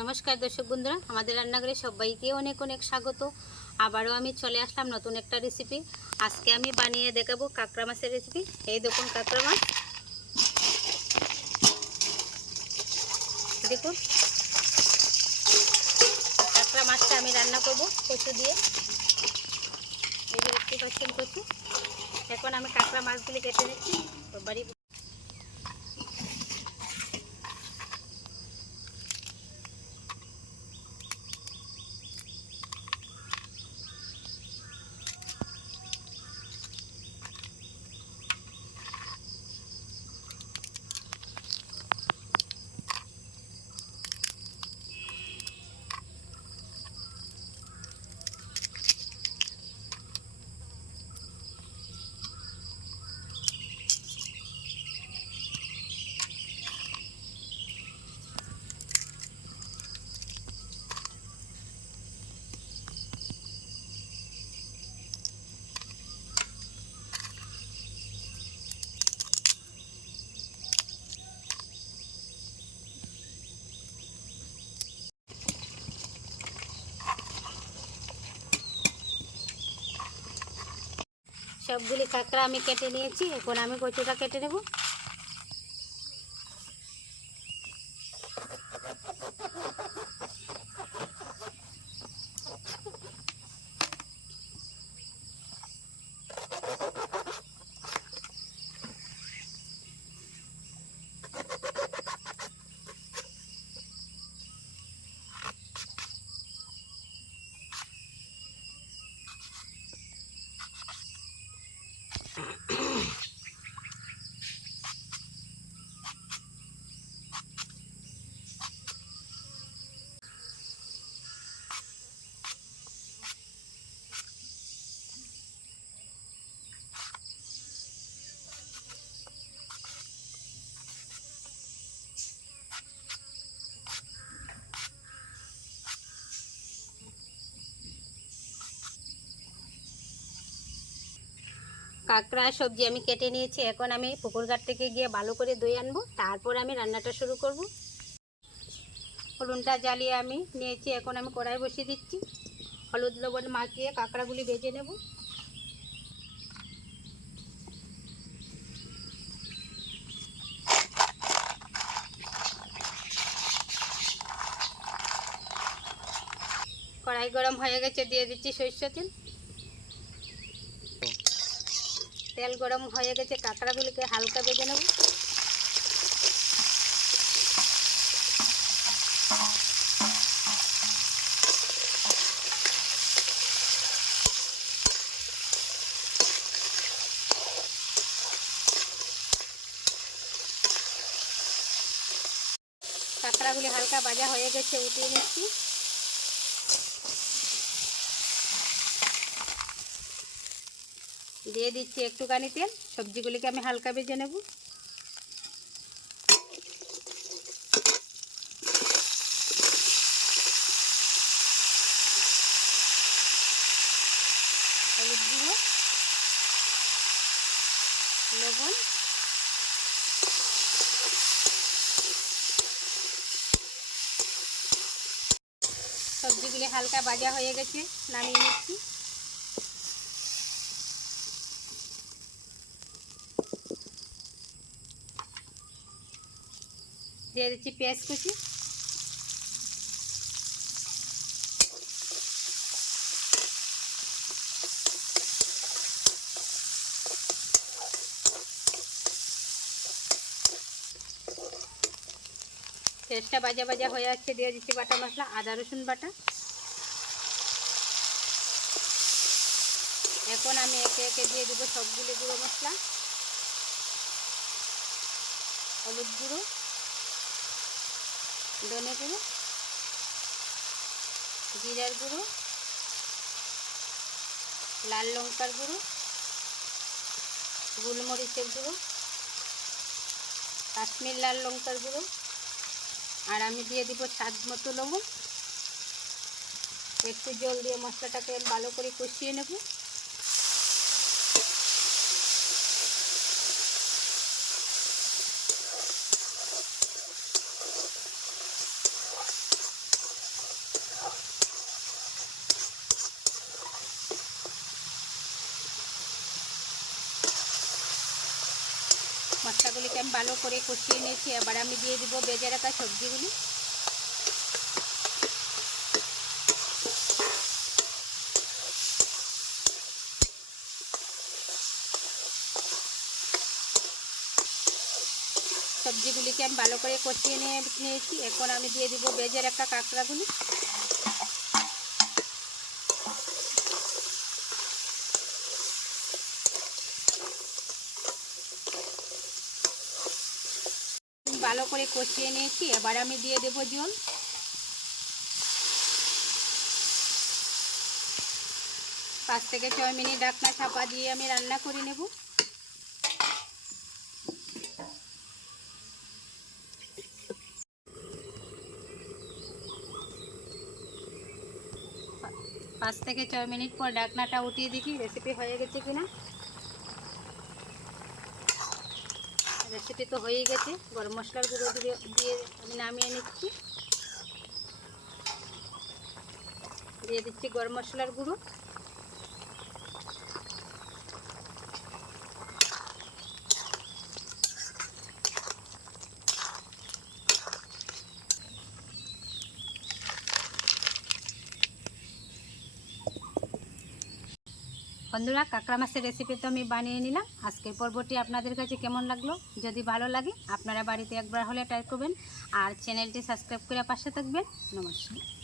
নমস্কার দর্শক বন্ধুরা, আমাদের রান্নাঘরে সবাইকে অনেক অনেক স্বাগত। আবারও আমি চলে আসলাম নতুন একটা রেসিপি আজকে আমি বানিয়ে দেখাবো কাঁকড়া মাছের রেসিপি এই দেখুন কাঁকড়া মাছ। দেখুন। কাঁকড়া মাছটা আমি রান্না করব কচু দিয়ে। এই যে দেখতে পাচ্ছেন কচু। এখন আমি কাঁকড়া মাছগুলি কেটে নিচ্ছি। বাড়ি সবগুলি কাঁকড়া আমি কেটে নিয়েছি এখন আমি কচুটা কেটে নেব। কাঁকড়া সবজি আমি কেটে নিয়েছি। এখন আমি পুকুর ঘাট থেকে গিয়ে ভালো করে দই আনব। তারপর আমি রান্নাটা শুরু করব। হলুনটা জ্বালিয়ে আমি নিয়েছি। এখন আমি কড়াই বসিয়ে দিচ্ছি। হলুদ, লবণ মাখিয়ে কাঁকড়াগুলি ভেজে নেব। কড়াই গরম হয়ে গেছে। দিয়ে দিচ্ছি সরষে তেল। তেল গরম হয়ে গেছে, কাঁকড়াগুলিকে হালকা ভেজে নেব। কাঁকড়াগুলি হালকা ভাজা হয়ে গেছে, উঠিয়ে নিচ্ছি। দিয়ে দিচ্ছি একটুখানি তেল। সবজিগুলিকে আমি হালকা ভেজে নেব। হলুদ লবণ, সবজিগুলি হালকা ভাজা হয়ে গেছে, নামিয়ে নিচ্ছি। দিয়ে দিচ্ছি পেঁয়াজ কুচি। পেঁয়াজটা বাজা বাজা হয়ে যাচ্ছে দিয়ে দিচ্ছি বাটা মশলা, আদা, রসুন বাটা। এখন আমি একে একে দিয়ে দেবো সবগুলো গুঁড়ো মশলা। হলুদ গুঁড়ো। ধনে গুঁড়ো, জিরার গুঁড়ো, লাল লঙ্কার গুঁড়ো, গোলমরিচের গুঁড়ো, কাশ্মীর লাল লঙ্কার গুঁড়ো, আর আমি দিয়ে দিব স্বাদ মতো লবণ। একটু জল দিয়ে মশলাটাকে ভালো করে কষিয়ে নেব। মশলাগুলিকে আমি ভালো করে কষিয়ে নিয়েছি। এবার আমি দিয়ে দিব বেজে রাখা সবজিগুলি। সবজিগুলিকে আমি ভালো করে কষিয়ে নিয়ে নিয়েছি। এখন আমি দিয়ে দিব বেজে রাখা কাঁকড়াগুলি ভালো করে কষিয়ে নিয়েছি, এবার আমি দিয়ে দেব জল। পাঁচ থেকে ছয় মিনিট ডাকনা চাপা দিয়ে আমি রান্না করে নেব। পাঁচ থেকে ছয় মিনিট পর ডাকনাটা উঠিয়ে দেখি রেসিপি হয়ে গেছে কিনা। রেসিপি তো হয়ে গেছে। গরম মশলার গুঁড়ো দিয়ে দিয়ে আমি নামিয়ে নিচ্ছি। দিয়ে দিচ্ছি গরম মশলার গুঁড়ো। বন্ধুরা, কাঁকড়া মাছের রেসিপি তো আমি বানিয়ে নিলাম। আজকের পর্বটি আপনাদের কাছে কেমন লাগল? যদি ভালো লাগে, আপনারা বাড়িতে একবার হলে ট্রাই করবেন। আর চ্যানেলটি সাবস্ক্রাইব করে পাশে থাকবেন। নমস্কার।